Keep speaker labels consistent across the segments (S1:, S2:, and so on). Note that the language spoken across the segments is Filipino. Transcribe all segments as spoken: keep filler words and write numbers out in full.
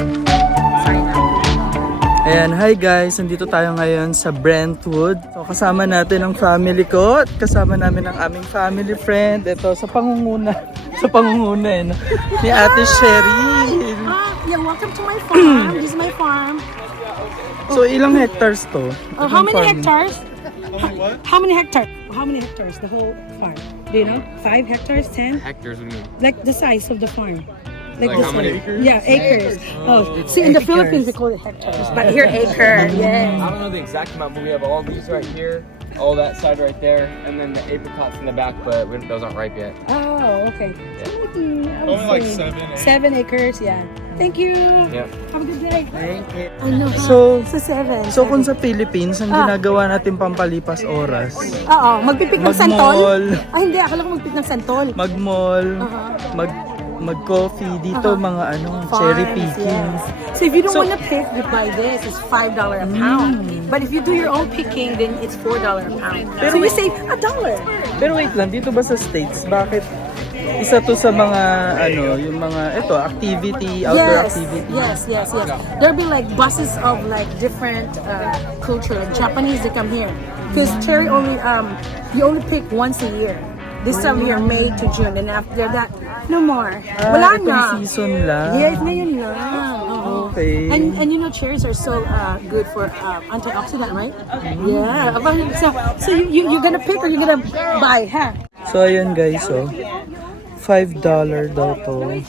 S1: Ayan, hi guys! Nandito tayo ngayon sa Brentwood. So, kasama natin ang family ko at kasama namin ang aming family friend. Ito, sa pangunguna. Sa pangunguna eh, no? Ni Ate Sherry.
S2: Ah, yeah, welcome to my farm. This is my farm.
S1: So, ilang hectares to?
S2: Oh, how many
S1: Farming.
S2: hectares? How, how many hectares? How many hectares? The whole farm? Do you know? Five hectares? Ten?
S3: Hectares, what do you mean?
S2: Like the size of the farm.
S3: Like
S2: this
S3: how many
S2: one.
S3: acres?
S2: Yeah, acres. Oh, see, in the Philippines we call it hectares, but here acre. Yeah.
S3: I don't know the exact amount, but we have all these right here, all that side right there, and then the apricots in the back, but we, those aren't ripe yet.
S2: Oh, okay. So maybe, I would
S4: Only like
S2: say
S4: seven, eight.
S2: Seven acres, yeah. Thank you.
S3: Yep.
S2: Have a good day. Thank you. I know.
S1: So,
S2: So seven.
S1: So, kung sa Philippines, ang
S2: Ah.
S1: ginagawa natin pampalipas oras,
S2: Oo, magpipik ng santol.
S1: mag-mall,
S2: Ay, hindi. Akala ko magpipik ng santol.
S1: mag-mall,
S2: Uh-huh.
S1: mag mag-coffee. Dito,
S2: Uh-huh.
S1: mga ano, cherry
S2: Farms,
S1: picking.
S2: yes. So if you don't
S1: So-
S2: want to pick, you buy this. It's five dollars a pound. But if you do your own picking, then it's four dollars a pound.
S1: Pero
S2: so you
S1: wait-
S2: save a dollar.
S1: Pero wait lang, dito ba sa States, bakit isa to sa mga, ano, yung mga, ito, activity, outdoor
S2: Yes,
S1: activity?
S2: yes, yes, yes. There'll be like buses of like different uh, culture. Like Japanese, they come here because cherry only um you only pick once a year. This time of year, May to June, and after that, no more.
S1: Ah,
S2: Wala
S1: itong
S2: na.
S1: season lang.
S2: Yes, ngayon lang. Oo.
S1: Okay.
S2: And and you know cherries are so uh, good for uh, antioxidant, right? Yeah. Aba, So so you, you you're gonna pick or you're gonna buy, huh?
S1: So, ayun guys, so, five dollars daw to.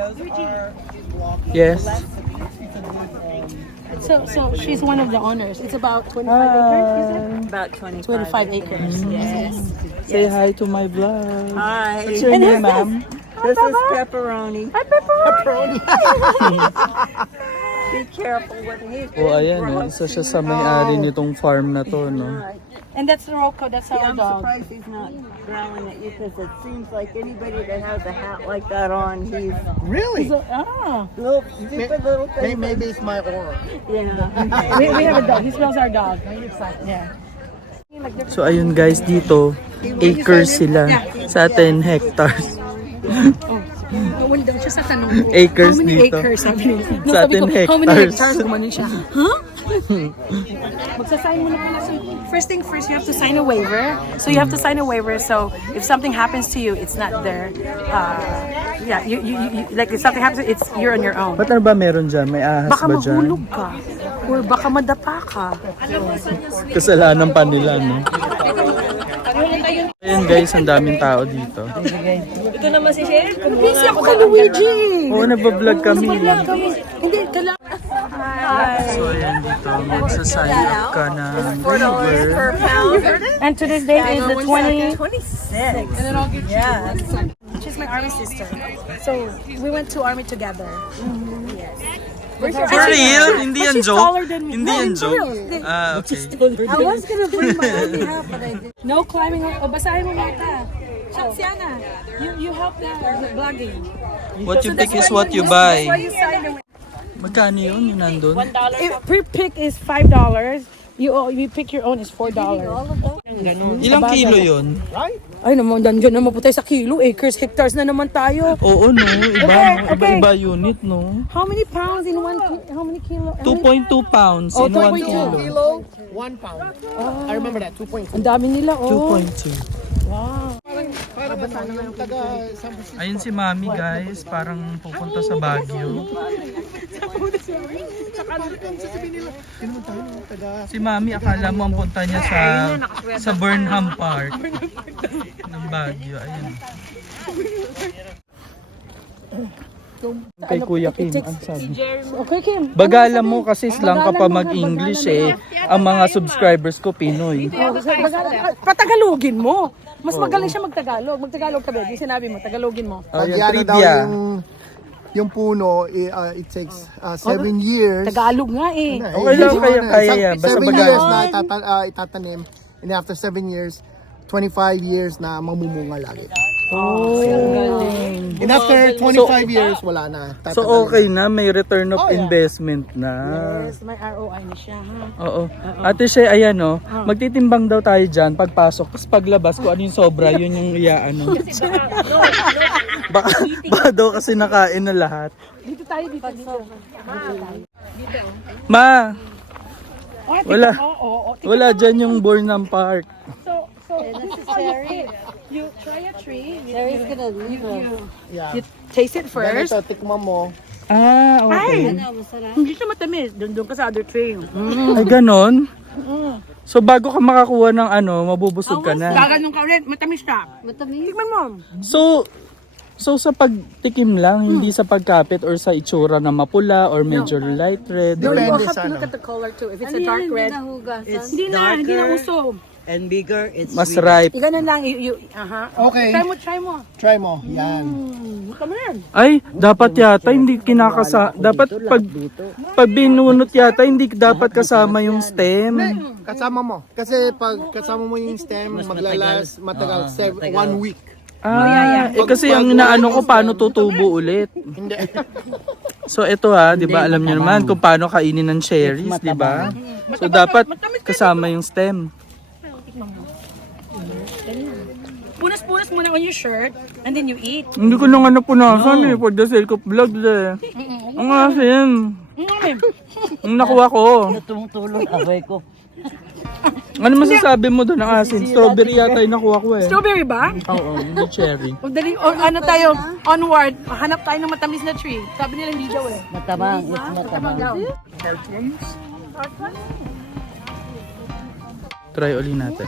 S1: Yes.
S2: So so she's one of the owners. It's about twenty-five acres, is it?
S5: About twenty.
S2: twenty-five acres. Yes.
S1: Say hi to my vlog.
S5: Hi.
S1: What's your name, ma'am?
S5: This is pepperoni.
S2: Hi, pepperoni.
S5: Be careful with it.
S1: Oh, ayan, eh, isa siya sa may-ari nitong farm na to, no?
S2: And that's Rocco. That's our
S5: I'm
S2: dog.
S5: surprised he's not growling at you because it seems like anybody that has a hat like that on, he's
S4: Really?
S2: So, ah,
S5: little stupid little
S4: May-
S5: thing.
S4: Maybe it's my aura.
S5: Yeah.
S2: we, we have a dog. He smells our dog. Yeah.
S1: So, ayun guys, dito, acres sila. Sa atin, hectares.
S2: Oh, wala daw siya sa tanong ko.
S1: Acres
S2: How many
S1: dito.
S2: acres? Sabi niya. No,
S1: Sa
S2: sabi
S1: atin,
S2: ko, how many
S1: hectares.
S2: hectares? Gumanon siya. Huh? Magsasign mo na pala. So, first thing first, you have to sign a waiver. So you have to sign a waiver. So if something happens to you, it's not there. Uh, yeah, you, you, you, like if something happens, it's you're on your own.
S1: Ba't ano ba meron dyan? May ahas
S2: Baka
S1: ba dyan?
S2: mahulog ka. Or baka madapa ka.
S1: Kasalanan pa nila, no? Ayun guys, ang daming tao dito.
S5: Ito naman si Sheriff.
S2: Busy ako kay Luigi.
S1: Oo, nagbablog kami.
S2: Nag-vlog kami. Hindi, kailangan.
S1: So ayan dito, magsasign up ka ng waiver.
S2: And today's date is the twenty.
S5: twenty-six. Yes.
S2: She's my army sister. So we went to army together.
S1: For real? Hindi yan
S2: She's
S1: joke?
S2: taller than me.
S1: Hindi
S2: No,
S1: yan
S2: for
S1: joke?
S2: real.
S1: Ah, okay.
S5: I was gonna bring my only hat, but I didn't.
S2: No climbing. O, basahin mo muna. Shaksiana, you you help the, the vlogging.
S1: What you pick is what you buy.
S2: That's why you sign the
S1: Magkano yun yung nandun?
S2: If per pick is five dollars, you oh, you pick your own is four dollars.
S1: Ilang kilo yun?
S2: Ay naman, dandiyan naman po tayo sa kilo, acres, hectares na naman tayo.
S1: Oo, no. Iba,
S2: Okay, okay.
S1: iba-iba unit, no?
S2: How many pounds in one? ki- How many kilo?
S1: two point two pounds
S2: Oh,
S1: in one
S2: two point two.
S1: kilo.
S4: Kilo, one pound. I remember that, two point two.
S2: Ang dami nila,
S1: two
S2: oh.
S1: point two.
S2: Wow.
S4: Para ba sana yung taga San Francisco?
S1: Ayun si Mami guys, parang pupunta sa Baguio. Si Mami, akala mo ang punta niya sa sa Burnham Park ng Baguio. Ayun. Kay Kuya Kim, ang sabi.
S2: Okay, Kim.
S1: Bagala mo kasi slang ka pa mag-English eh. Ang mga subscribers ko Pinoy.
S2: Oh, Baga- Patagalogin mo. Mas magaling siya magtagalog. Magtagalog ka, baby. Sinabi mo, tagalogin mo.
S1: Oh,
S4: Pag
S1: yung
S4: yan na daw
S1: trivia.
S4: yung, yung puno, i- uh, it takes uh, seven years.
S2: Tagalog nga eh.
S1: Okay lang, kaya kaya yan. Basta
S4: Seven
S1: bagala.
S4: years na itata- uh, itatanim. And after seven years, twenty-five years na mamumunga lagi.
S1: Oh.
S4: And after twenty-five years, wala na.
S1: So
S4: Tatanggalin.
S1: okay na, may return of
S4: Oh, yeah.
S1: investment na.
S2: Yes, may R O I na siya, ha?
S1: Oo. Ate Shea, ayan o, magtitimbang daw tayo dyan pagpasok. Tapos paglabas, kung ano yung sobra, yun yung iyaan. baka, baka daw kasi nakain na lahat.
S2: Dito tayo, dito, dito.
S1: Ma,
S2: Oh,
S1: Wala.
S2: Oo, oo, oo.
S1: wala dyan yung Burnham Park.
S2: So, so, this is all you eat. You try a tree.
S5: Cherry's gonna leave us.
S4: Yeah.
S2: You taste it first.
S4: Ganito, tikman mo.
S1: Ah, okay.
S2: Ay, hindi siya matamis. Doon doon ka sa other tree. Mm.
S1: Ay, ganon? So bago ka makakuha ng ano, mabubusog ka na.
S2: Gaganong ka ulit, matamis siya.
S5: Matamis.
S2: Tikman mo.
S1: So, so sa pagtikim lang, hindi sa pagkapit or sa itsura na mapula or medyo light red.
S2: You
S1: Or,
S4: Depende
S2: will have
S4: sa
S2: to look
S4: ano.
S2: at the color too. If it's
S5: Ano
S2: a dark
S5: yan,
S2: red,
S5: hindi nahugasan?
S2: hindi na, hindi na uso.
S5: And bigger, it's
S1: mas
S5: sweet.
S1: ripe.
S2: Ilan na lang, you, you, aha.
S4: Okay.
S2: Try mo, try mo.
S4: Try mo. Yan.
S2: Hmm, come here.
S1: Ay, dapat yata hindi kinakasa... Dapat pag, pag binunot yata, hindi dapat kasama yung stem.
S4: Kasama mo. Kasi pag kasama mo yung stem, maglalas, matagal, seven, one week.
S1: Ah, eh kasi ang inaano ko, paano tutubo ulit.
S4: Hindi.
S1: So ito ha, 'di ba? Alam niyo naman kung paano kainin ng cherries, 'di ba? So dapat kasama yung stem.
S2: Punas-punas muna on your shirt, and then you eat.
S1: Hindi ko lang ano punasan eh, for the sake of vlog eh. Ang asin.
S2: Mm.
S1: Ang nakuha ko.
S5: Tumutulong abay ko.
S1: Ano masasabi mo doon ng asin? Strawberry yata yung nakuha ko eh.
S2: Strawberry ba?
S1: Oo, hindi cherry.
S2: O dali, o, ano tayo, onward, hanap tayo ng matamis na tree. Sabi nila hindi daw eh.
S5: Matabang, it's matabang.
S2: Daw.
S1: Try uli natin.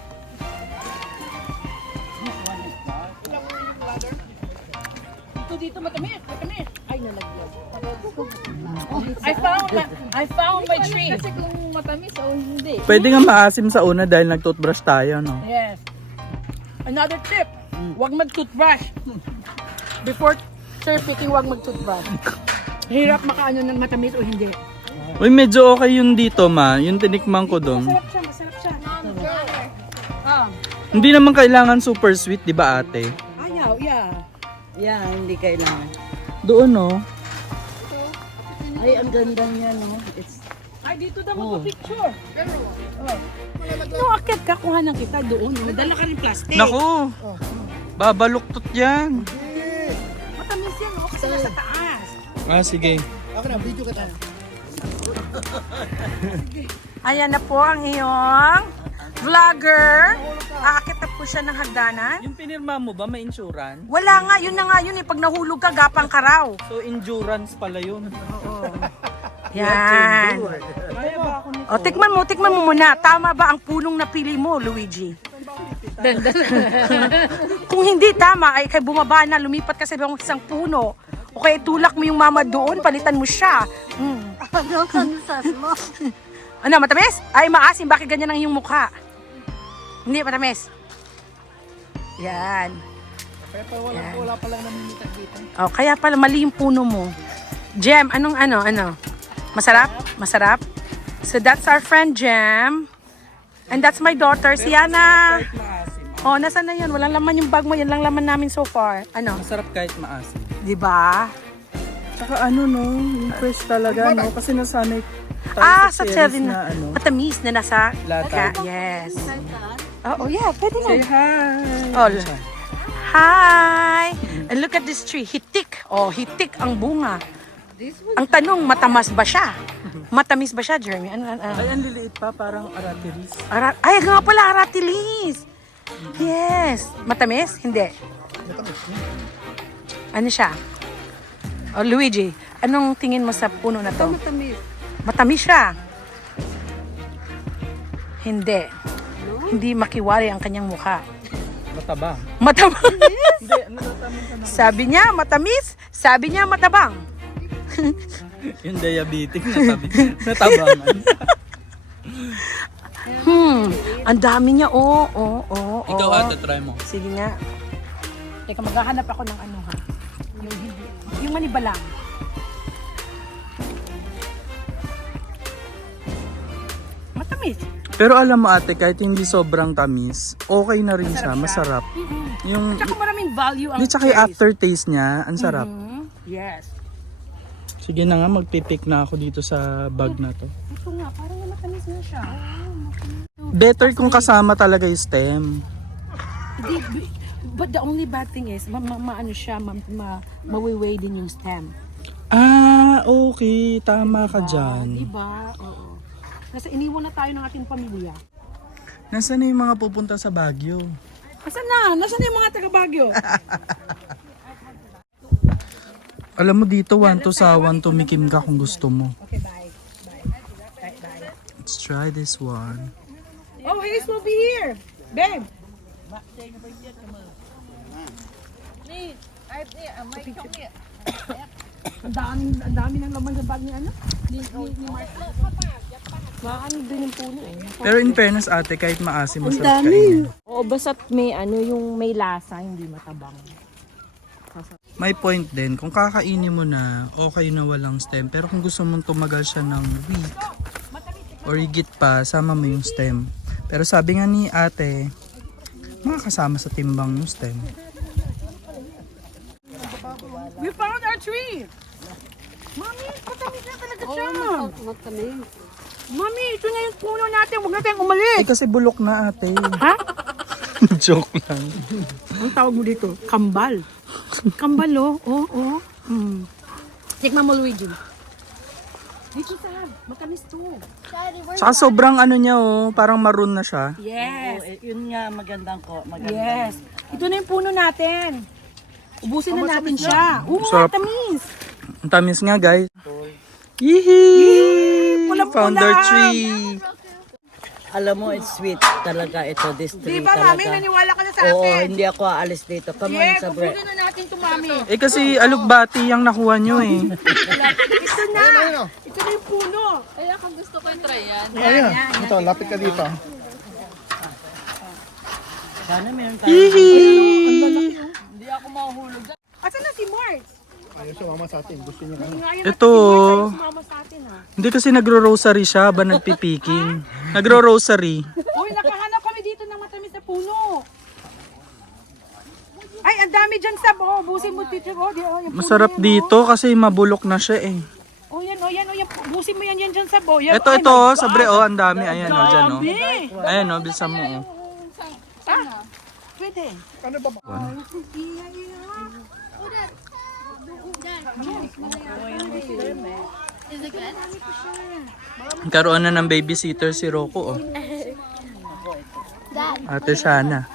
S2: Dito, dito, matamis, matamis. Ay, nalagyan. I found my, I found my tree. Kasi kung matamis o hindi.
S1: Pwede nga maasim sa una dahil nag-toothbrush tayo, no?
S2: Yes. Another tip, huwag mag-toothbrush. Before sir picking, huwag mag-toothbrush. Hirap makaano ng matamis o hindi.
S1: Uy, medyo okay yun dito, ma. Yung tinikman ko doon.
S2: Masarap siya, masarap siya. Ah,
S1: Hindi naman kailangan super sweet, di ba ate?
S2: ayaw, yeah.
S5: Yeah, hindi kailangan.
S1: Doon, no?
S5: Ay, ang ganda niya, no? It's
S2: Ay, dito daw magpa-picture. Oh. No, akit ka, kuha ng kita doon. No? Dala ka rin plastic.
S1: Naku! Babaluktot yan.
S2: Matamis yan, oh, kasi nasa taas.
S1: Ah, sige.
S4: Ako na, video ka tayo.
S2: Ayan na po ang iyong vlogger. Aakit na po siya ng hagdanan.
S1: Yung pinirma mo ba, may insurance?
S2: Wala nga, yun na nga yun eh. Pag nahulog ka, gapang ka raw.
S1: So, endurance pala yun.
S2: Yan.
S1: Kaya ba ako nito?
S2: O, tikman mo, tikman mo muna. Tama ba ang punong napili mo, Luigi? Kung hindi tama, ay kay bumaba na, lumipat ka sa ibang isang puno. O kaya tulak mo yung mama doon, palitan mo siya. Mm. Ano, matamis? Ay, maasim. Bakit ganyan ang iyong mukha? Hindi, matamis. Yan.
S4: Kaya pa wala, wala pa lang namimitas dito.
S2: O, kaya pala mali yung puno mo. Jem, anong ano, ano? Masarap? Masarap? So, that's our friend Jem. And that's my daughter, si Yana. Oh, nasaan na yun? Walang laman yung bag mo. Yan lang laman namin so far. Ano?
S1: Masarap kahit maasim.
S2: Di ba?
S1: Tsaka ano, no? Yung fresh talaga, no? Kasi nasanay tayo
S2: Ah,
S1: sa
S2: sa
S1: cherries
S2: cherry
S1: na,
S2: na.
S1: ano.
S2: Matamis na nasa
S1: Lata.
S2: Ka- yes. Oh, oh, yeah. Pwede
S1: Say
S2: na.
S1: hi!
S2: Oh, hi! And look at this tree. Hitik. Oh, hitik ang bunga. Ang tanong, matamas ba siya? Matamis ba siya, Jeremy? Ano, ano, ano?
S1: Ay, ang liliit pa, parang aratilis.
S2: Ara- Ay, nga pala, aratilis. Yes. Matamis? Hindi. Ano siya? Oh, Luigi, anong tingin mo sa puno na to?
S5: matamis.
S2: Matamis siya. Hindi. Hindi makiwari ang kanyang mukha.
S1: Matabang.
S2: Matabang.
S1: Hindi, natatamang ka na.
S2: Sabi niya, matamis. Sabi niya, matabang.
S1: Yung diabetic, natabi, natabangan.
S2: Hmm. Ang dami niya, oh, oh, oh, oh.
S1: Ikaw ate, try mo.
S2: Sige nga. Teka, maghahanap ako ng ano ha. Yung hindi. Yung manibalang. Matamis.
S1: Pero alam mo ate, kahit hindi sobrang tamis, okay na rin siya, masarap. Yung,
S2: Tsaka maraming value ang
S1: di tsaka yung
S2: cherries.
S1: aftertaste niya, ang sarap.
S2: Mhm. Yes.
S1: Sige na nga, magpipick na ako dito sa bag na to.
S2: Ito nga, parang matamis na siya.
S1: Better kung kasama talaga yung stem.
S2: Di- di- But the only bad thing is, ma, ma, ma- ano siya, ma, ma, mawiway din yung stem.
S1: Ah, okay. Tama ka dyan.
S2: Diba? Oo. Kasi iniwan na tayo ng ating pamilya.
S1: Nasaan na yung mga pupunta sa Baguio?
S2: Nasaan na? Nasaan na yung mga taga Baguio?
S1: Alam mo dito, one to sawan, tumikim ka kung gusto mo.
S2: Okay, bye. Bye, bye.
S1: Let's try this one.
S2: Oh, Hayes will be here. Babe. Ang dami, ang dami ng laman sa bag ni ano? Ni, ni, ni Mark. Maano din yung puno eh.
S1: Pero in fairness ate, kahit maasim, masarap kainin.
S2: Oo, basta't may ano, yung may lasa, hindi matabang.
S1: May point din, kung kakainin mo na, okay na walang stem. Pero kung gusto mong tumagal siya ng week, or higit pa, sama mo yung stem. Pero sabi nga ni ate, makakasama sa timbang yung stem.
S2: We found our tree! Mami, matamis na talaga siya!
S5: Matamis.
S2: Mami, ito na yung puno natin. Huwag na tayong umalis.
S1: Eh kasi bulok na ate.
S2: Ha?
S1: Joke lang.
S2: Ang tawag mo dito? Kambal. Kambal, oh. Oo, oh, oh. Mm. Tikman mo, Luigi. Dito sa, matamis to.
S1: Tsaka sobrang ano niya oh, parang maroon na siya.
S2: Yes.
S5: Eh, yun nga magandang ko. Maganda.
S2: Yes. Ito na yung puno natin. Ubusin na natin siya. Oo,
S1: Sarap.
S2: matamis.
S1: Ang tamis nga guys. Yee!
S2: Pulang-pula.
S1: Found our tree.
S5: Alam mo, it's sweet talaga ito. This
S2: Di
S5: tree
S2: ba, mami,
S5: talaga.
S2: naniwala ka na sa
S5: Oo,
S2: akin?
S5: hindi ako aalis dito. Come on,
S2: Yes,
S5: sa bread.
S2: ubusin na natin ito, mami.
S1: Eh kasi alugbati yung nakuha nyo eh.
S2: Ito na. Ito na yung puno.
S4: Ayan, ito, lapit ka dito.
S5: Sana meron tayo.
S1: Hihi!
S2: Asan na si Mark?
S4: Ayaw sumama sa atin, gusto niya ano.
S2: Ngayon
S1: Ito,
S2: natin si Mark, ayaw sumama sa atin, ha?
S1: hindi kasi nagro-rosary siya ba nagpipiking. Nagro-rosary.
S2: Uy, nakahanap kami dito ng matamis na puno. Ay, ang dami dyan sa oh, busin mo dito. Oh, di, oh, yung puno
S1: Masarap
S2: yan,
S1: dito kasi mabulok na siya eh.
S2: Oh, yan, oh, yan, oh, yan. Busin mo yan, yan dyan sa bo. Yan,
S1: Ito,
S2: ay,
S1: ito,
S2: my
S1: sa
S2: God.
S1: bre, oh, ang dami. Ayan, oh, dyan, oh.
S2: Dami.
S1: Ayan, oh, bisa mo, oh.
S2: Ah, pwede.
S4: Ano ba ba?
S1: Karoon na ng babysitter si Rocco, oh. Ate Shana.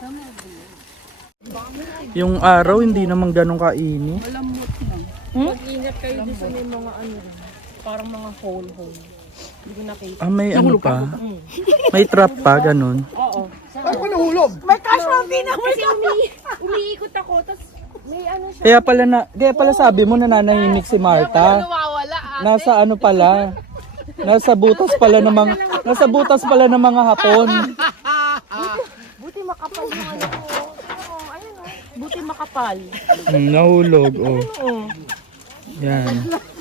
S1: Yung araw, hindi naman ganun kainit.
S2: Mag-ingat kayo dito sa may mga ano rin. Parang mga hole-hole. Hindi ko nakita.
S1: Ah, may ano pa? May trap pa, ganun.
S2: Oo.
S4: Ay, ko nahulog!
S2: May casualty na. Kasi umi umiikot ako. Tapos may ano siya.
S1: Kaya pala na, kaya pala sabi mo nananahimik si Martha. Nasa ano pala? Nasa butas pala ng mga nasa butas pala ng mga hapon.
S2: Buti makapal yung ano ko. Oo, ayun o. Buti makapal.
S1: Hmm, nahulog, oh. Yan.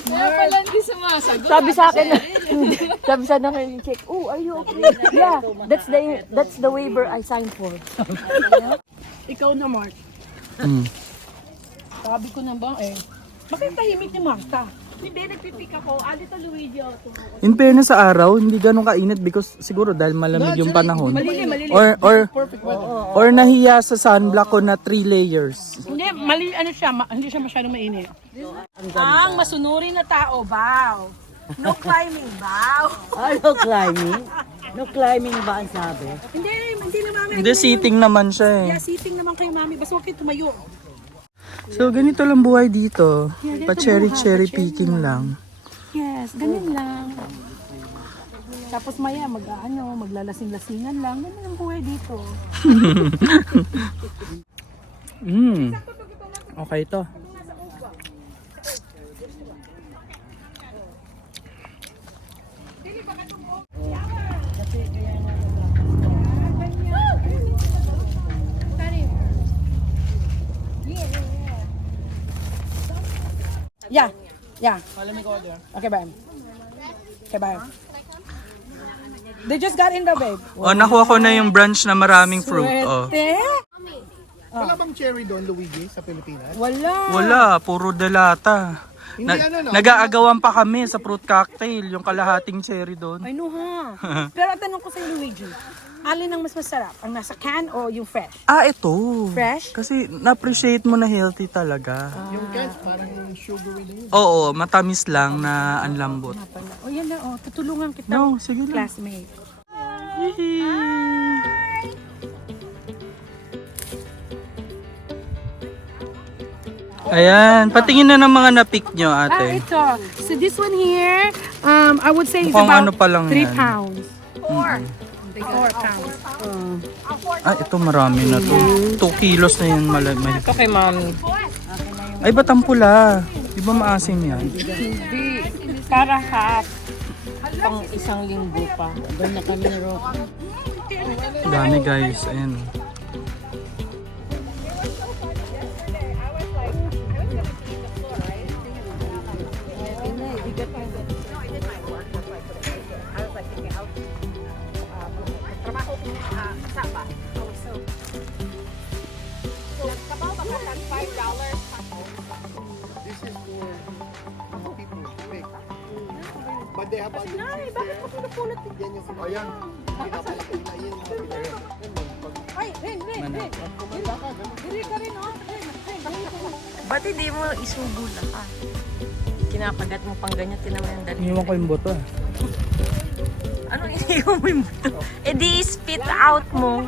S2: Sabi sa akin, sabi sa akin, check, oh, are you okay? Yeah, that's the that's the waiver I signed for. Ikaw na, Mark.
S1: Hmm.
S2: Sabi ko na ba eh. Bakit tahimik ni Marta? Hindi, nagpipik ako. Ah, dito Luigi. oh, tumuko.
S1: In fairness sa araw, hindi ganun kainit because siguro dahil malamig yung panahon.
S2: Malilim, malilim.
S1: Or or or nahiya sa sunblock ko na three layers.
S2: Hindi, mali, ano siya, ma- hindi siya masyadong mainit. Ang masunurin na tao, bow. No climbing, bow.
S5: Ah, no climbing? No climbing ba ang sabi?
S2: Hindi, hindi na mami.
S1: Hindi sitting naman siya eh.
S2: Yeah, sitting naman kayo, mami. Basta huwag kayo tumayo.
S1: So ganito lang buhay dito. Pa cherry cherry picking lang.
S2: Yes, ganun lang. Tapos maya, mag, ano, maglalasing-lasingan lang. Ganun ang buhay dito.
S1: Mm. Okay to.
S2: Yeah, yeah. Okay, bye. Okay, bye. They just got in the babe.
S1: Oh, nakuha ko na yung branch na maraming fruit. Oh.
S2: Swerte.
S4: Wala bang cherry doon, Luigi, sa Pilipinas?
S2: Wala.
S1: Wala, puro delata. Na,
S4: Hindi, ano, no?
S1: nag-aagawan pa kami sa fruit cocktail, yung kalahating cherry doon.
S2: I know ha. Pero tanong ko sa Luigi, alin ang mas masarap? Ang nasa can o yung fresh?
S1: Ah, ito.
S2: Fresh?
S1: Kasi na-appreciate mo na healthy talaga.
S4: Yung cans, parang sugary din.
S1: Oo, matamis lang na ang lambot.
S2: O yan na, oh, tutulungan kita.
S1: No, sige lang.
S2: Classmate.
S1: Ayan, patingin na ng mga na-pick nyo,
S2: Ah,
S1: ate.
S2: ito. So this one here, um, I would say is
S1: Mukhang
S2: about
S1: ano pa lang
S2: three
S1: yan.
S2: pounds. Four. Four pounds.
S1: Ah, ito marami na to. two kilos na yan. Malay, may...
S5: Ito kay mami.
S1: Ay, ba't ang pula? Di ba maasim yan?
S5: Hindi. Para half. Pang isang linggo pa. Doon na kami ro.
S1: Dami guys, ayan.
S4: This is for people to make. But they have other things there. Yan yung ayan. Pinapalagay na yun.
S2: Ay, Ren, Ren, Ren. Dili ka rin, oh. Ren, Ren, dili ka rin.
S5: Ba't hindi mo isubo lahat? Kinakagat mo pang ganyan, tinaman yung dali.
S1: Iniwan ko yung boto ah.
S5: Ano iniwan mo yung buto? Eh di spit out mo.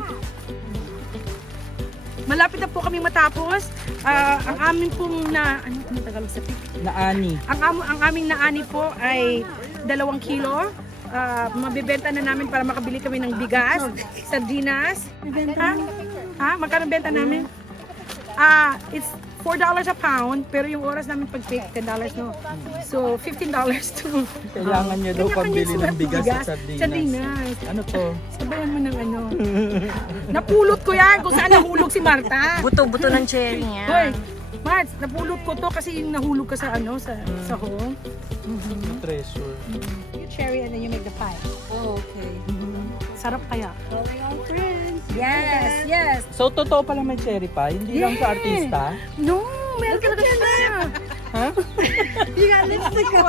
S2: Malapit na po kami matapos. Ah, ang amin pong na... Ano, ano Tagalog sa pig?
S1: Naani.
S2: Ang, am- ang aming naani po ay dalawang kilo. Ah, mabibenta na namin para makabili kami ng bigas, sardinas. Ha? Ha? Magkano benta namin? Ah, it's four dollars a pound, pero yung oras namin pag-pick, ten dollars no. So, fifteen dollars to...
S1: Kailangan niya daw pambili ng bigas at sardinas.
S2: Sardinas.
S1: Ano to?
S2: Sabayan mo ng ano. Napulot ko yan kung saan nahulog si Marta.
S5: Buto-buto ng cherry niya.
S2: Hoy, Marts, napulot ko to kasi yung nahulog ka sa ano, sa sa home.
S1: Treasure.
S2: You cherry and then you make the pie.
S5: Oh, okay.
S2: Sarap kaya. Yes, yes.
S1: So, totoo pala may cherry pie? Hindi lang sa artista?
S2: No, meron ka na.
S1: Ha?
S2: You got lipstick ko.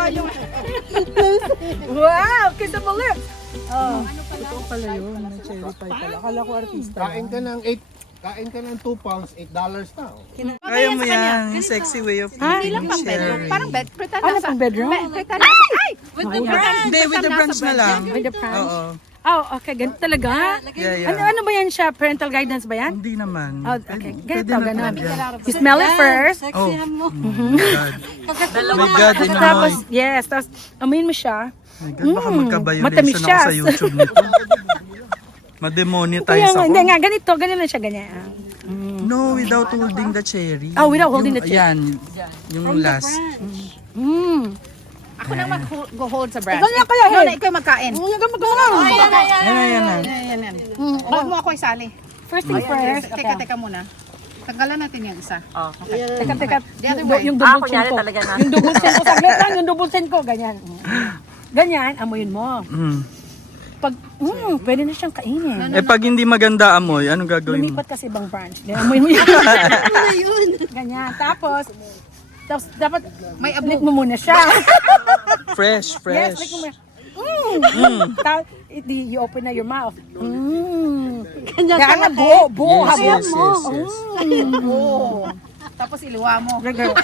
S2: Wow, kiss on my lips. Oh.
S1: Totoo pala yun. May cherry pie pala. Akala ko artista.
S4: Kain ka ng eight Kain ka ng two pounds, eight dollars na. Oh.
S1: Kaya mo yan. Yung sexy way of eating cherry.
S6: Parang bed, pretend
S2: Ano
S6: nasa,
S2: pang bedroom?
S6: pretend nasa, ay! With the
S1: Hindi, with the branch na lang.
S2: With the branch?
S1: Oo.
S2: Oh, okay. Ganito talaga?
S1: Yeah, yeah.
S2: Ano, ano ba yan siya? Parental guidance ba yan?
S1: Hindi naman.
S2: Oh, okay.
S1: Pwede
S2: Ganito,
S1: na
S2: ganon.
S1: talaga.
S2: You smell it first.
S1: Oh. Oh my God. My God,
S2: Tapos,
S1: inamoy.
S2: yes, tapos amuin mo siya.
S1: My God, baka magka-violation
S2: matamis
S1: ako
S2: siya.
S1: sa YouTube nito. Mademonetize
S2: Kaya nga,
S1: ako.
S2: hindi nga, ganito, ganyan lang siya, ganyan.
S1: No, without holding the cherry.
S2: Oh, without holding
S1: Yung-
S2: the cherry.
S1: Yan, yung last.
S2: Mm.
S6: Ako na mag-hold sa branch.
S2: Ganyan kaya,
S6: No,
S2: eh.
S6: na ikaw magkain.
S2: Huwag ka magkakaroon.
S1: Ayan, ayan, ayan.
S6: Ayan, ayan. Huwag mo ako isali.
S2: First thing first.
S6: Teka, teka muna. Tanggalan natin yung isa.
S5: Oh, okay.
S2: Teka, teka.
S6: The other
S2: Yung,
S6: way.
S2: yung
S5: Ah,
S2: double chin
S5: kunyari
S2: ko.
S5: talaga na.
S2: Yung double chin ko. Saglit lang, yung double chin ko. Ganyan. Ganyan, amuyin mo.
S1: Mm.
S2: Pag, mm, pwede na siyang kainin.
S1: Eh pag hindi maganda amoy, anong gagawin mo?
S2: Lumipat kasi ibang branch. Ganyan, amuyin mo yun. Ganyan. Tapos, tapos dapat
S6: May abo.
S2: lick mo muna siya.
S1: Fresh,
S2: Yes,
S1: fresh.
S2: lick mo muna. Mm. Ta- di- you open na your mouth. Mm. Kaya nga, buo, buo.
S1: Yes,
S2: habang
S1: yes,
S2: mo.
S1: yes, yes.
S6: Oh. Tapos iliwa mo.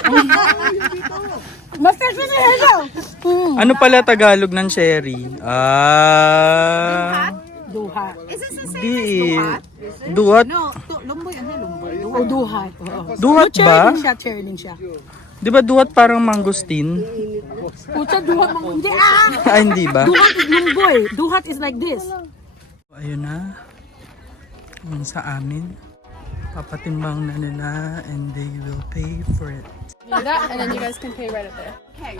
S2: Master siya na hello. Mm.
S1: Ano pala Tagalog ng cherry? Ah...
S2: Duha.
S6: Is this the same
S1: Di...
S6: as duhat?
S1: Duhat?
S6: No, tu- lumboy. Ano yung lumboy?
S2: O duhat. Oo.
S1: Duhat
S2: Cherry
S1: ba?
S2: din siya, cherry din siya.
S1: Di ba duhat parang mangustin?
S2: Pucha, duhat mo. Hindi ah!
S1: Ah, hindi ba?
S2: Duhat is lumboy. Duhat is like this.
S1: Ayun na. Yung sa amin. Papatimbang na nila and they will pay for it.
S7: That, and then you guys can pay right up there.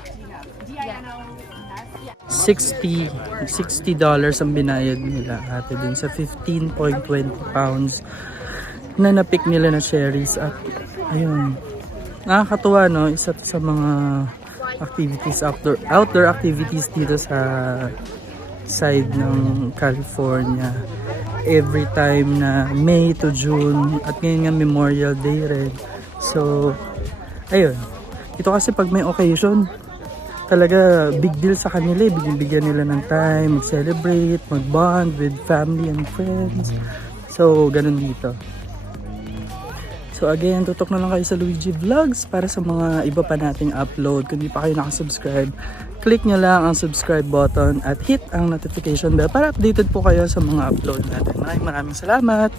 S1: sixty sixty dollars ang binayad nila ate din sa fifteen point two zero pounds na napick nila na cherries at ayun nakakatuwa no isa to sa mga activities outdoor outdoor activities dito sa side ng California. Every time na May to June at ngayon nga Memorial Day rin. So, ayun. Ito kasi pag may occasion, talaga big deal sa kanila eh. Bigyan nila ng time, mag-celebrate, mag-bond with family and friends. So, ganun dito. So again, tutok na lang kayo sa Luigi Vlogs para sa mga iba pa nating upload. Kung di pa kayo nakasubscribe, click nyo lang ang subscribe button at hit ang notification bell para updated po kayo sa mga upload natin. Maraming maraming salamat!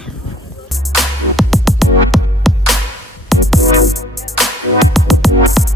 S1: Hihihi.